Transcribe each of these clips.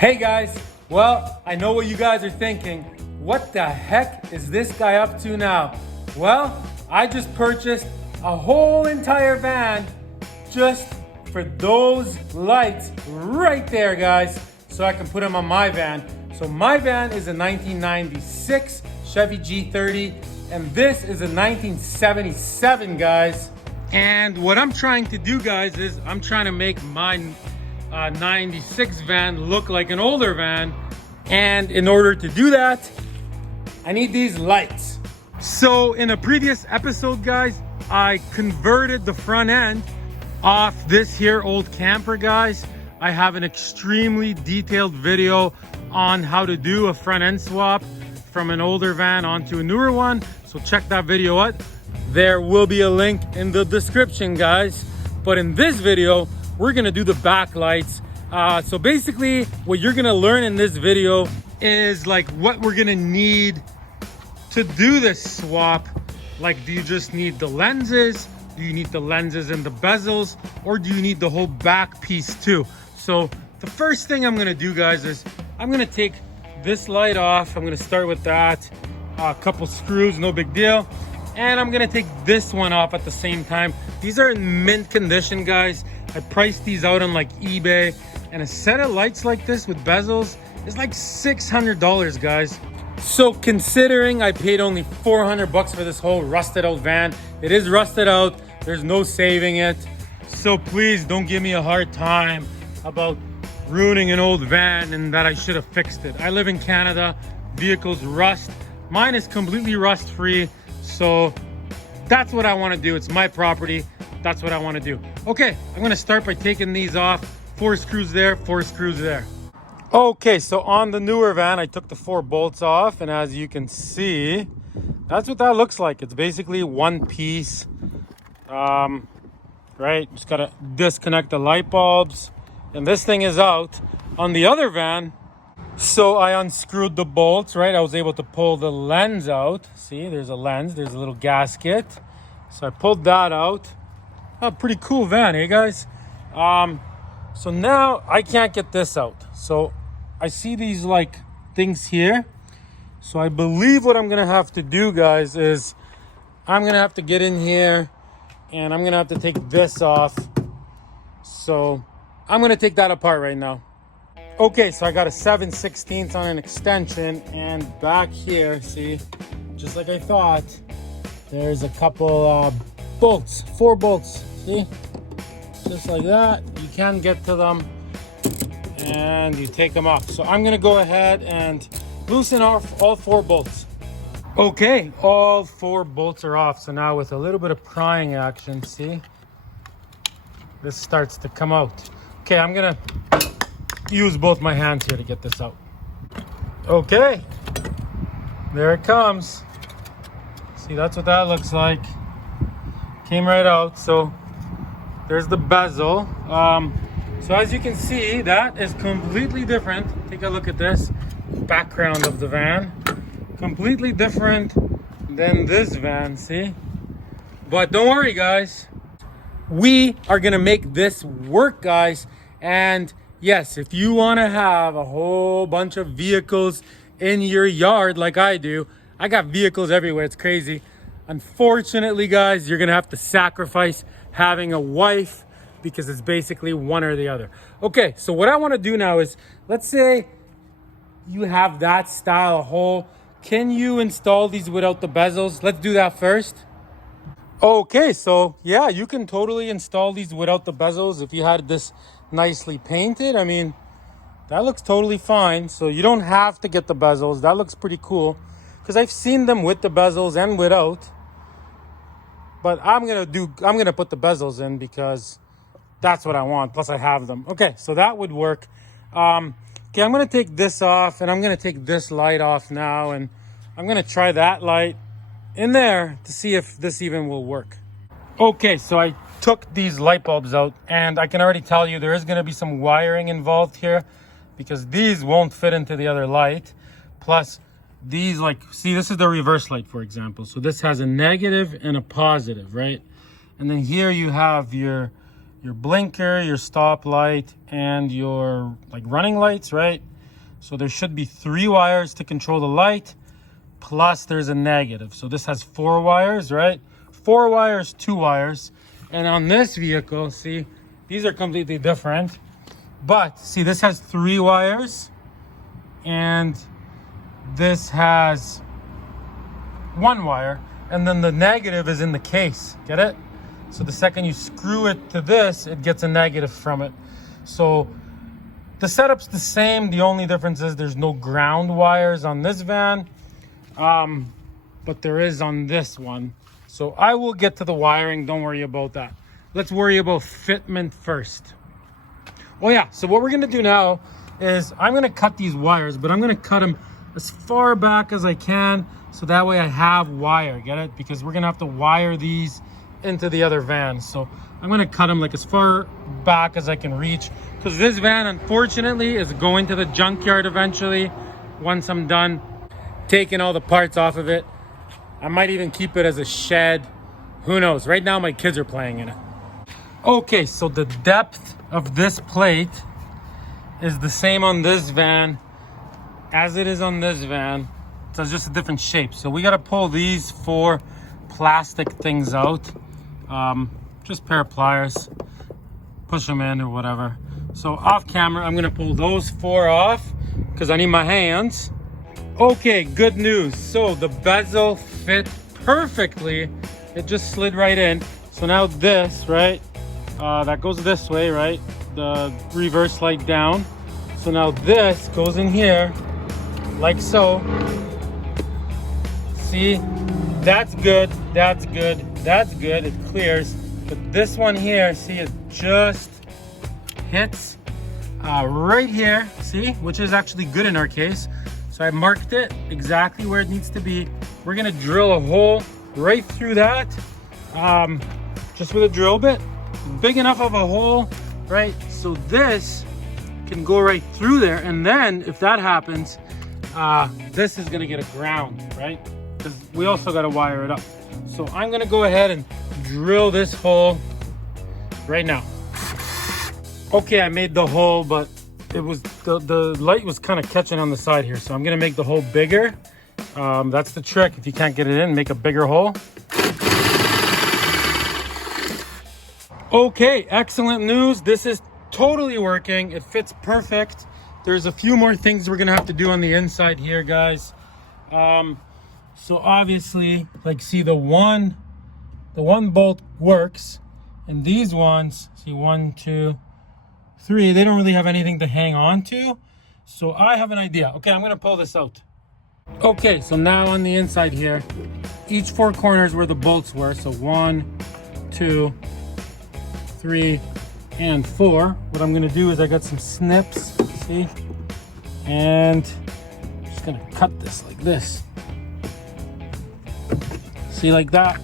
Hey guys, well, I know what you guys are thinking. What the heck is this guy up to now? Well, I just purchased a whole entire van just for those lights right there, guys, so I can put them on my van. So my van is a 1996 Chevy G30, and this is a 1977, guys. And what I'm trying to do, guys, is I'm trying to make my 96 van look like an older van, and in order to do that I need these lights. So in a previous episode, guys, I converted the front end off this here old camper, guys. I have an extremely detailed video on how to do a front end swap from an older van onto a newer one, so check that video out. There will be a link in the description, guys. But in this video we're gonna do the backlights. So basically what you're gonna learn in this video is like what we're gonna need to do this swap. Like, do you just need the lenses? Do you need the lenses and the bezels? Or do you need the whole back piece too? So the first thing I'm gonna do, guys, is I'm gonna take this light off. I'm gonna start with that. A couple screws, no big deal. And I'm gonna take this one off at the same time. These are in mint condition, guys. I priced these out on like eBay, and a set of lights like this with bezels is like $600, guys. So considering I paid only 400 bucks for this whole rusted out van, it is rusted out, there's no saving it. So please don't give me a hard time about ruining an old van and that I should have fixed it. I live in Canada, vehicles rust. Mine is completely rust free. So that's what I want to do. It's my property. That's what I want to do. Okay, I'm going to start by taking these off. 4 screws there, 4 screws there. Okay, so on the newer van, I took the 4 bolts off, and as you can see, that's what that looks like. It's basically one piece, right? Just got to disconnect the light bulbs, and this thing is out. On the other van, so I unscrewed the bolts, right? I was able to pull the lens out. See, there's a lens, there's a little gasket. So I pulled that out. Oh, pretty cool van, hey guys? So now I can't get this out. So I see these like things here. So I believe what I'm gonna have to do, guys, is I'm gonna have to get in here and I'm gonna have to take this off. So I'm gonna take that apart right now. Okay, so I got a 7/16 on an extension, and back here, see, just like I thought, there's a couple bolts, 4 bolts, see? Just like that, you can get to them, and you take them off. So I'm gonna go ahead and loosen off all 4 bolts. Okay, all 4 bolts are off. So now with a little bit of prying action, see, this starts to come out. Okay, I'm gonna use both my hands here to get this out. Okay, there it comes. See, that's what that looks like. Came right out. So there's the bezel. So as you can see, that is completely different. Take a look at this background of the van. Completely different than this van, see? But don't worry, guys. We are gonna make this work, guys. And yes, if you want to have a whole bunch of vehicles in your yard like I do, I got vehicles everywhere, it's crazy. Unfortunately, guys, you're going to have to sacrifice having a wife because it's basically one or the other. Okay, so what I want to do now is, let's say you have that style of hole. Can you install these without the bezels? Let's do that first. Okay, so yeah, you can totally install these without the bezels if you had this nicely painted. I mean, that looks totally fine. So you don't have to get the bezels. That looks pretty cool because I've seen them with the bezels and without. But I'm gonna put the bezels in because that's what I want. Plus I have them. Okay, so that would work. Okay, I'm gonna take this off, and I'm gonna take this light off now, and I'm gonna try that light in there to see if this even will work. Okay, so I took these light bulbs out, and I can already tell you there is going to be some wiring involved here because these won't fit into the other light. Plus these, like, see, this is the reverse light, for example. So this has a negative and a positive, right? And then here you have your your blinker, your stop light, and your like running lights, right? So there should be 3 wires to control the light, plus there's a negative. So this has 4 wires, right? 4 wires, 2 wires. And on this vehicle, see, these are completely different. But see, this has 3 wires, and this has 1 wire, and then the negative is in the case. Get it? So the second you screw it to this, it gets a negative from it. So the setup's the same. The only difference is there's no ground wires on this van, but there is on this one. So I will get to the wiring. Don't worry about that. Let's worry about fitment first. Oh yeah, so what we're gonna do now is I'm gonna cut these wires, but I'm gonna cut them as far back as I can, so that way I have wire, get it? Because we're gonna have to wire these into the other van. So I'm gonna cut them like as far back as I can reach, because this van, unfortunately, is going to the junkyard eventually once I'm done taking all the parts off of it. I might even keep it as a shed. Who knows? Right now my kids are playing in it. Okay, so the depth of this plate is the same on this van as it is on this van. So it's just a different shape. So we got to pull these 4 plastic things out. Just a pair of pliers, push them in or whatever. So off camera, I'm gonna pull those 4 off because I need my hands. Okay, good news. So the bezel fit perfectly. It just slid right in. So now this, right? That goes this way, right? The reverse light down. So now this goes in here, like so. See, that's good, that's good, that's good, it clears. But this one here, see, it just hits right here, see, which is actually good in our case. So I marked it exactly where it needs to be. We're gonna drill a hole right through that, just with a drill bit. Big enough of a hole, right? So this can go right through there, and then if that happens, this is gonna get a ground, right? Because we also gotta wire it up. So I'm gonna go ahead and drill this hole right now. Okay, I made the hole, but it was the light was kind of catching on the side here, so I'm gonna make the hole bigger. That's the trick. If you can't get it in, make a bigger hole. Okay, excellent news. This is totally working. It fits perfect. There's a few more things we're gonna have to do on the inside here, guys. So obviously, like, see, the one bolt works, and these ones, see, 1, 2, 3, they don't really have anything to hang on to. So I have an idea. Okay, I'm gonna pull this out. Okay, so now on the inside here, each 4 corners where the bolts were, so 1, 2, 3, and 4. What I'm gonna do is I got some snips, see? And I'm just gonna cut this like this. See, like that,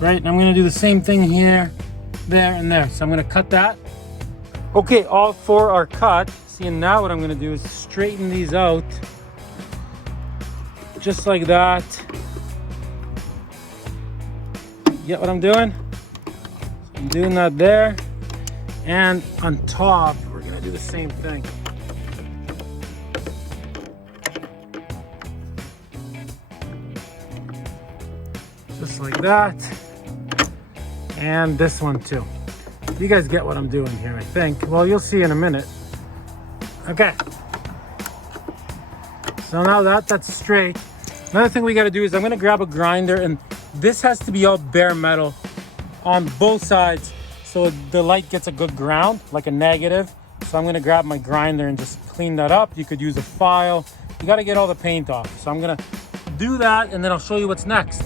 right? And I'm gonna do the same thing here, there, and there. So I'm gonna cut that. Okay, all 4 are cut. See, and now what I'm gonna do is straighten these out, just like that. Get what I'm doing? I'm doing that there. And on top, we're gonna do the same thing. Just like that. And this one too. You guys get what I'm doing here, I think. Well, you'll see in a minute. Okay. So now that's straight. Another thing we gotta do is I'm gonna grab a grinder, and this has to be all bare metal on both sides so the light gets a good ground, like a negative. So I'm gonna grab my grinder and just clean that up. You could use a file. You gotta get all the paint off. So I'm gonna do that, and then I'll show you what's next.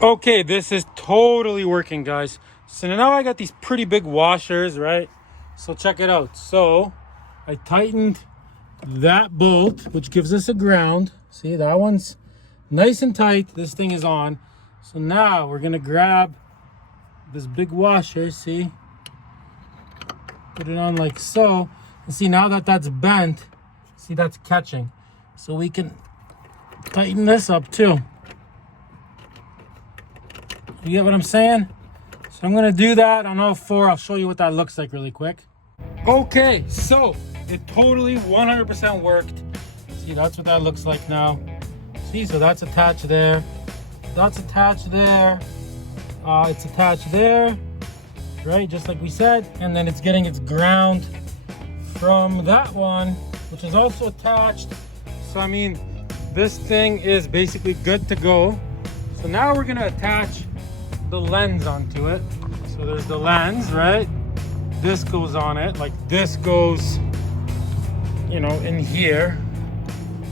Okay, this is totally working, guys. So now I got these pretty big washers, right? So check it out. So I tightened that bolt, which gives us a ground. See, that one's nice and tight. This thing is on. So now we're gonna grab this big washer, see? Put it on like so. And see, now that that's bent, see, that's catching. So we can tighten this up too. You get what I'm saying? So So I'm gonna do that on all four. I'll show you what that looks like really quick. Okay, so it totally 100% worked. See, that's what that looks like now. See, so that's attached there. That's attached there. It's attached there, right? Just like we said. And then it's getting its ground from that one, which is also attached. So, I mean, this thing is basically good to go. So now we're gonna attach the lens onto it. So there's the lens, right? This goes on it, like this goes, you know, in here,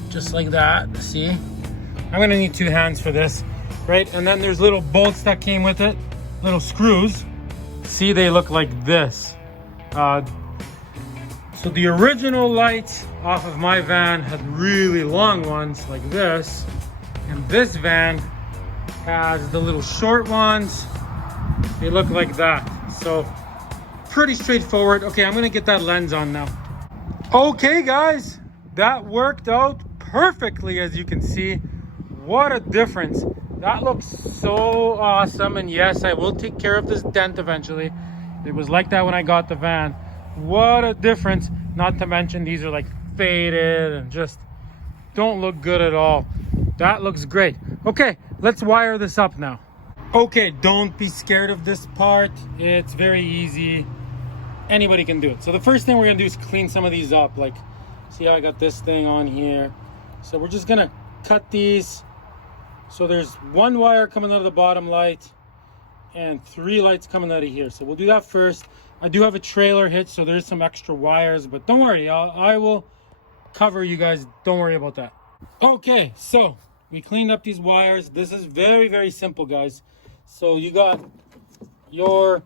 just like that. See, I'm gonna need 2 hands for this, right? And then there's little bolts that came with it, little screws. See, they look like this. So the original lights off of my van had really long ones like this, and this van has the little short ones. They look like that. So pretty straightforward. Okay, I'm gonna get that lens on now. Okay guys, that worked out perfectly, as you can see. What a difference. That looks so awesome. And yes, I will take care of this dent eventually. It was like that when I got the van. What a difference. Not to mention these are like faded and just don't look good at all. That looks great. Okay, let's wire this up now. Okay, don't be scared of this part. It's very easy. Anybody can do it. So the first thing we're gonna do is clean some of these up. Like, see how I got this thing on here? So we're just gonna cut these. So there's 1 wire coming out of the bottom light and 3 lights coming out of here. So we'll do that first. I do have a trailer hitch, so there's some extra wires, but don't worry, I will cover you guys. Don't worry about that. Okay, so we cleaned up these wires. This is very, very simple, guys. So you got your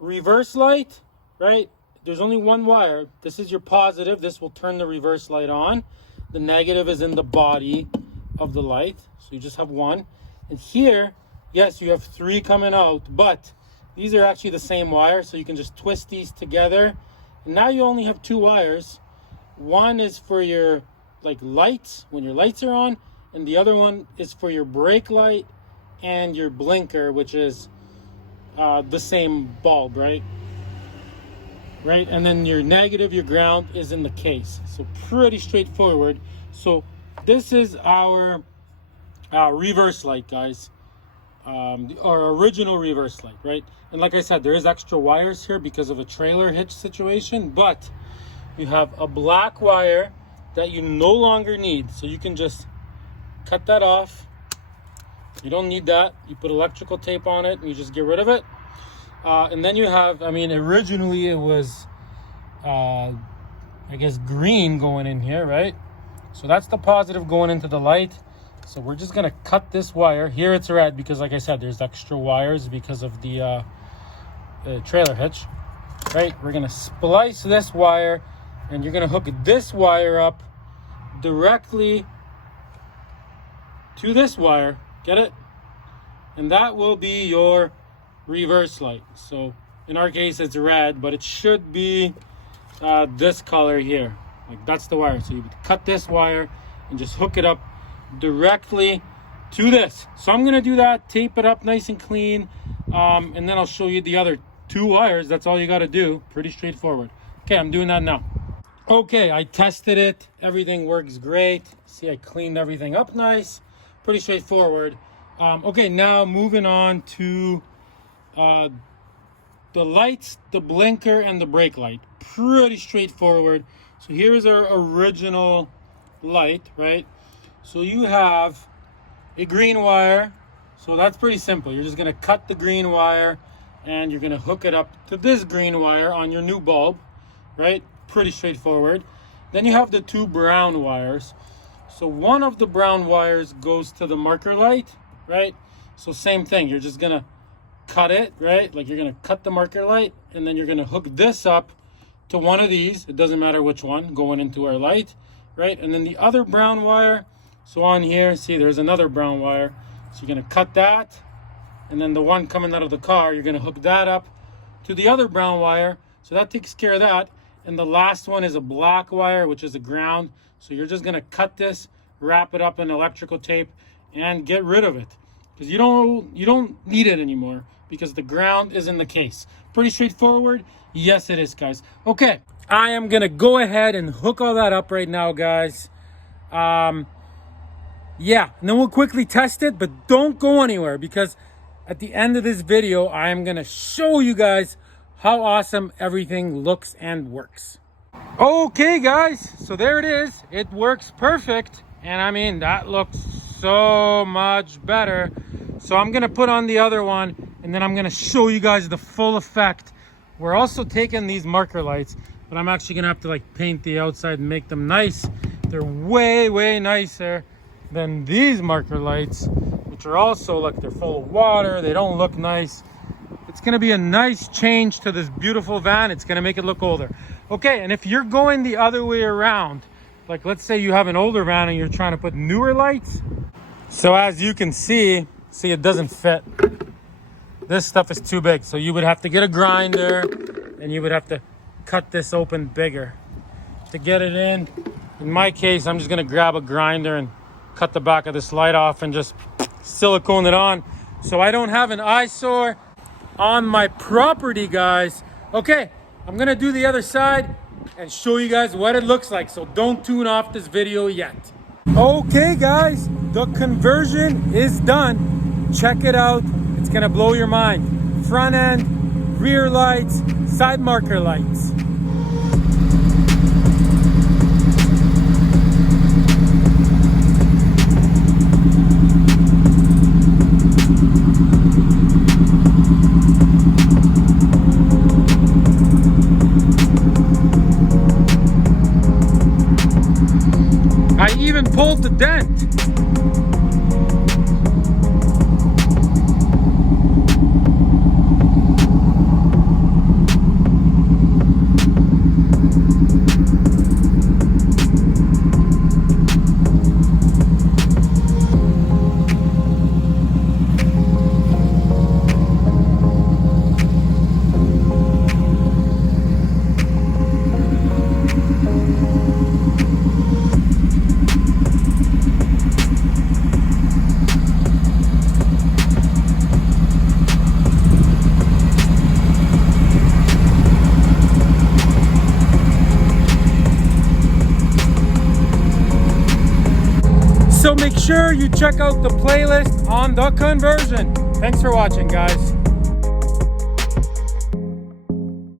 reverse light, right? There's only 1 wire. This is your positive. This will turn the reverse light on. The negative is in the body of the light. So you just have 1. And here, yes, you have 3 coming out, but these are actually the same wire. So you can just twist these together. And now you only have 2 wires. One is for your like lights, when your lights are on, and the other one is for your brake light and your blinker, which is the same bulb, right? Right, and then your negative, your ground is in the case. So pretty straightforward. So this is our reverse light, guys. Our original reverse light, right? And like I said, there is extra wires here because of a trailer hitch situation, but you have a black wire that you no longer need. So you can just cut that off. You don't need that. You put electrical tape on it and you just get rid of it. And then you have, I mean, originally it was, I guess, green going in here, right? So that's the positive going into the light. So we're just gonna cut this wire. Here it's red because, like I said, there's extra wires because of the trailer hitch, right? We're gonna splice this wire and you're gonna hook this wire up directly to this wire. Get it? And that will be your reverse light. So in our case it's red, but it should be this color here. Like, that's the wire. So you cut this wire and just hook it up directly to this. So I'm gonna do that, tape it up nice and clean, and then I'll show you the other 2 wires. That's all you got to do. Pretty straightforward. Okay, I'm doing that now. Okay, I tested it. Everything works great. See, I cleaned everything up nice. Pretty straightforward. Okay, now moving on to the lights, the blinker, and the brake light. Pretty straightforward. So here is our original light, right? So you have a green wire. So that's pretty simple. You're just gonna cut the green wire and you're gonna hook it up to this green wire on your new bulb, right? Pretty straightforward. Then you have the 2 brown wires. So one of the brown wires goes to the marker light, right? So same thing, you're just gonna cut it, right? Like, you're gonna cut the marker light and then you're gonna hook this up to one of these. It doesn't matter which one, going into our light, right? And then the other brown wire, so on here, see, there's another brown wire. So you're gonna cut that, and then the one coming out of the car, you're gonna hook that up to the other brown wire. So that takes care of that. And the last one is a black wire, which is a ground. So you're just gonna cut this, wrap it up in electrical tape, and get rid of it, because you don't need it anymore. because the ground is in the case. Pretty straightforward. Yes, it is, guys. Okay, I am gonna go ahead and hook all that up right now, guys. Yeah, and then we'll quickly test it, but don't go anywhere, because at the end of this video, I am gonna show you guys how awesome everything looks and works. Okay, guys, so there it is. It works perfect, and I mean, that looks so much better. So I'm gonna put on the other one, and then I'm gonna show you guys the full effect. We're also taking these marker lights, but I'm actually gonna have to like paint the outside and make them nice. They're way nicer than these marker lights, which are also like, they're full of water. They don't look nice. It's gonna be a nice change to this beautiful van. It's gonna make it look older. Okay, and if you're going the other way around, like let's say you have an older van and you're trying to put newer lights. So as you can see it doesn't fit. This stuff is too big. So you would have to get a grinder and you would have to cut this open bigger to get it in. In my case, I'm just gonna grab a grinder and cut the back of this light off and just silicone it on, so I don't have an eyesore on my property, guys. Okay, I'm gonna do the other side and show you guys what it looks like, so don't tune off this video yet. Okay, guys, the conversion is done. Check it out. It's gonna blow your mind. Front end, rear lights, side marker lights. I even pulled the dent. So make sure you check out the playlist on the conversion. Thanks for watching, guys.